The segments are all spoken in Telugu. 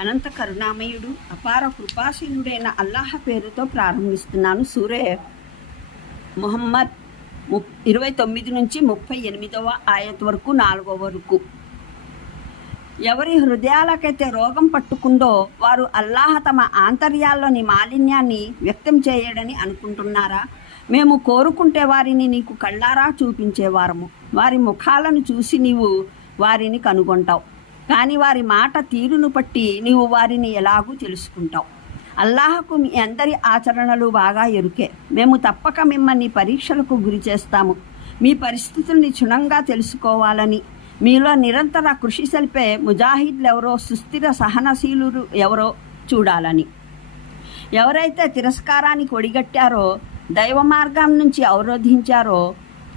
అనంత కరుణామయుడు అపార కృపాశీలుడైన అల్లాహ పేరుతో ప్రారంభిస్తున్నాను. సూరే ముహమ్మద్ ము ఇరవై తొమ్మిది నుంచి ముప్పై ఎనిమిదవ ఆయత్ వరకు నాలుగవ వరకు. ఎవరి హృదయాలకైతే రోగం పట్టుకుందో వారు అల్లాహ తమ ఆంతర్యాల్లోని మాలిన్యాన్ని వ్యక్తం చేయడని అనుకుంటున్నారా? మేము కోరుకుంటే వారిని నీకు కళ్ళారా చూపించేవారము. వారి ముఖాలను చూసి నీవు వారిని కనుగొంటావు. కానీ వారి మాట తీరును బట్టి నీవు వారిని ఎలాగూ తెలుసుకుంటావు. అల్లాహకు మీ అందరి ఆచరణలు బాగా ఎరుకే. మేము తప్పక మిమ్మల్ని పరీక్షలకు గురి చేస్తాము. మీ పరిస్థితుల్ని క్షుణ్ణంగా తెలుసుకోవాలని. మీలో నిరంతర కృషి సలిపే ముజాహిద్లు ఎవరో సుస్థిర సహనశీలురు ఎవరో చూడాలని. ఎవరైతే తిరస్కారానికి ఒడిగట్టారో దైవ మార్గం నుంచి అవరోధించారో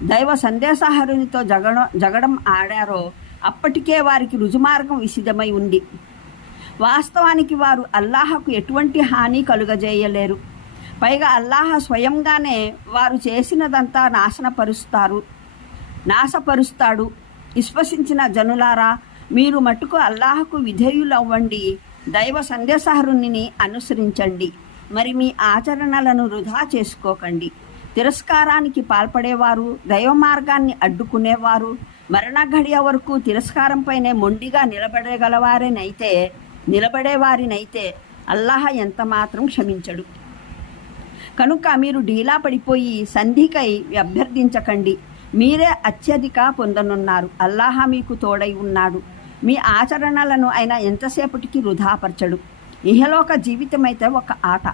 దైవ సందేశహరునితో జగడ జగడం ఆడారో అప్పటికే వారికి రుజుమార్గం విసిదమై ఉంది. వాస్తవానికి వారు అల్లాహకు ఎటువంటి హాని కలుగజేయలేరు. పైగా అల్లాహ స్వయంగానే వారు చేసినదంతా నాశనపరుస్తారు. నాశపరుస్తాడు. విశ్వసించిన జనులారా మీరు మటుకు అల్లాహకు విధేయులవ్వండి. దైవ సందేశహరుణిని అనుసరించండి. మరి మీ ఆచరణలను వృధా చేసుకోకండి. తిరస్కారానికి పాల్పడేవారు దైవ మార్గాన్ని అడ్డుకునేవారు మరణ ఘడియ వరకు తిరస్కారంపైనే మొండిగా నిలబడగలవారినైతే నిలబడేవారినైతే అల్లాహ ఎంత మాత్రం క్షమించడు. కనుక మీరు డీలా పడిపోయి సంధికై అభ్యర్థించకండి. మీరే అత్యధిక పొందనున్నారు. అల్లాహ మీకు తోడై ఉన్నాడు. మీ ఆచరణలను ఆయన ఎంతసేపటికి వృధాపరచడు. ఇహలోక జీవితం అయితే ఒక ఆట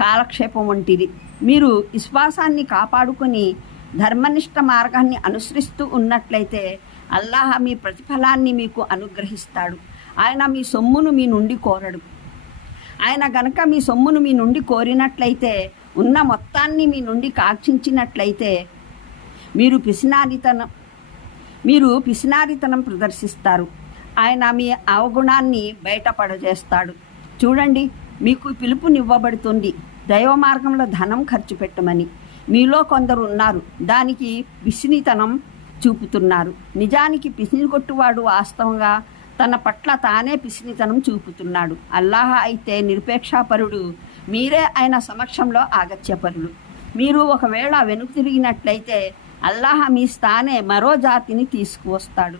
కాలక్షేపం వంటిది. మీరు విశ్వాసాన్ని కాపాడుకొని ధర్మనిష్ట మార్గాన్ని అనుసరిస్తూ ఉన్నట్లయితే అల్లాహ మీ ప్రతిఫలాన్ని మీకు అనుగ్రహిస్తాడు. ఆయన మీ సొమ్మును మీ నుండి కోరడు. ఆయన గనక మీ సొమ్మును మీ నుండి కోరినట్లయితే ఉన్న మొత్తాన్ని మీ నుండి కాక్షించినట్లయితే మీరు పిసినారితనం మీరు పిసినారితనం ప్రదర్శిస్తారు. ఆయన మీ అవగుణాన్ని బయటపడజేస్తాడు. చూడండి మీకు పిలుపునివ్వబడుతుంది. దైవ మార్గంలో ధనం ఖర్చు పెట్టమని. మీలో కొందరు ఉన్నారు. దానికి పిసినితనం చూపుతున్నారు. నిజానికి పిసినిగొట్టువాడు వాస్తవంగా తన పట్ల తానే పిసినితనం చూపుతున్నాడు. అల్లాహ అయితే నిరపేక్షాపరుడు. మీరే ఆయన సమక్షంలో ఆగత్యపరులు. మీరు ఒకవేళ వెనుక తిరిగినట్లయితే అల్లాహ మీ స్థానే మరో జాతిని తీసుకువస్తాడు.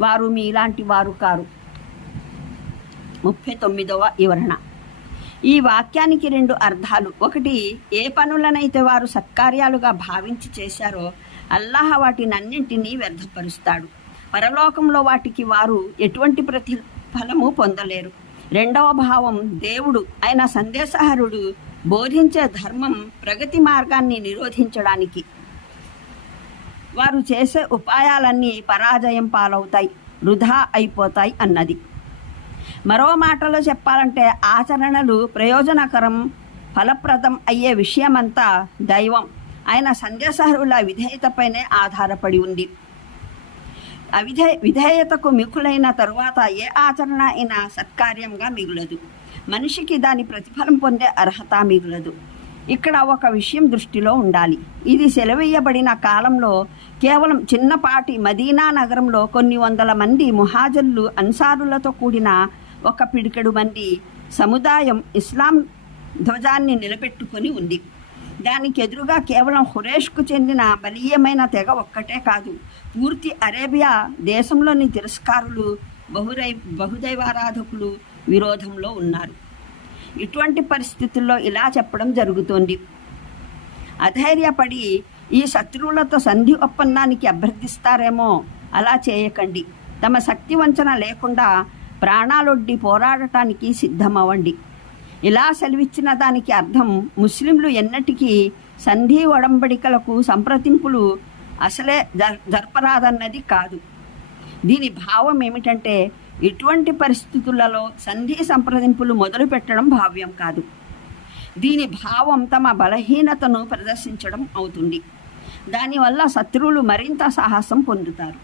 వారు మీలాంటి వారు కారు. ముప్పై తొమ్మిదవ వివరణ. ఈ వాక్యానికి రెండు అర్థాలు. ఒకటి ఏ పనులనైతే వారు సత్కార్యాలుగా భావించి చేశారో అల్లాహ వాటినన్నింటినీ వ్యర్థపరుస్తాడు. పరలోకంలో వాటికి వారు ఎటువంటి ప్రతిఫలము పొందలేరు. రెండవ భావం దేవుడు ఆయన సందేశహరుడు బోధించే ధర్మం ప్రగతి మార్గాన్ని నిరోధించడానికి. వారు చేసే ఉపాయాలన్నీ పరాజయం పాలవుతాయి వృధా అయిపోతాయి అన్నది. మరో మాటలో చెప్పాలంటే ఆచరణలు ప్రయోజనకరం ఫలప్రదం అయ్యే విషయమంతా దైవం. ఆయన సందేశహరుల విధేయతపైనే ఆధారపడి ఉంది. అవిధే విధేయతకు మికులైన తరువాత ఏ ఆచరణ అయినా సత్కార్యంగా మిగులదు. మనిషికి దాని ప్రతిఫలం పొందే అర్హత మిగులదు. ఇక్కడ ఒక విషయం దృష్టిలో ఉండాలి. ఇది సెలవేయబడిన కాలంలో కేవలం చిన్నపాటి మదీనా నగరంలో కొన్ని వందల మంది ముహాజర్లు అన్సారులతో కూడిన ఒక పిడికెడు మంది సముదాయం ఇస్లాం ధ్వజాన్ని నిలబెట్టుకొని ఉంది. దానికి ఎదురుగా కేవలం హురేష్కు చెందిన బలీయమైన తెగ ఒక్కటే కాదు పూర్తి అరేబియా దేశంలోని తిరస్కారులు బహుదై బహుదైవారాధకులు విరోధంలో ఉన్నారు. ఇటువంటి పరిస్థితుల్లో ఇలా చెప్పడం జరుగుతోంది. అధైర్యపడి ఈ శత్రువులతో సంధి ఒప్పందానికి అభ్యర్థిస్తారేమో అలా చేయకండి. తమ శక్తి వంచన లేకుండా ప్రాణాలొడ్డి పోరాడటానికి సిద్ధమవ్వండి. ఇలా సెలవిచ్చిన దానికి అర్థం ముస్లింలు ఎన్నటికీ సంధి ఒడంబడికలకు సంప్రదింపులు అసలే జర్ జరపరాదన్నది కాదు. దీని భావం ఏమిటంటే ఇటువంటి పరిస్థితులలో సంధి సంప్రదింపులు మొదలు పెట్టడం భావ్యం కాదు. దీని భావం తమ బలహీనతను ప్రదర్శించడం అవుతుంది. దానివల్ల శత్రువులు మరింత సాహసం పొందుతారు.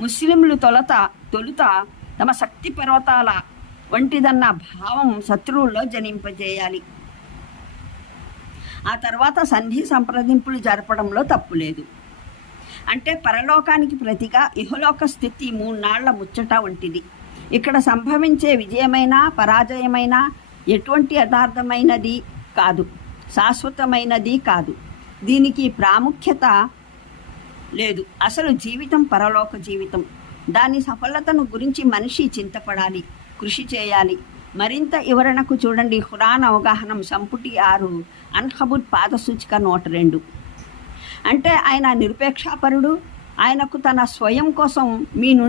ముస్లింలు తొలత తొలుత తమ శక్తి పర్వతాల వంటిదన్న భావం శత్రువుల్లో జనింపజేయాలి. ఆ తర్వాత సంధి సంప్రదింపులు జరపడంలో తప్పు లేదు. అంటే పరలోకానికి ప్రతిగా ఇహలోక స్థితి మూన్నాళ్ళ ముచ్చట వంటిది. ఇక్కడ సంభవించే విజయమైనా పరాజయమైనా ఎటువంటి యథార్థమైనది కాదు. శాశ్వతమైనది కాదు. దీనికి ప్రాముఖ్యత లేదు. అసలు జీవితం పరలోక జీవితం. దాని సఫలతను గురించి మనిషి చింతపడాలి కృషి చేయాలి. మరింత వివరణకు చూడండి. ఖురాన్ అవగాహనం సంపుటి ఆరు అన్హబుద్ పాదసూచిక నూట రెండు. అంటే ఆయన నిరుపేక్షాపరుడు. ఆయనకు తన స్వయం కోసం మీ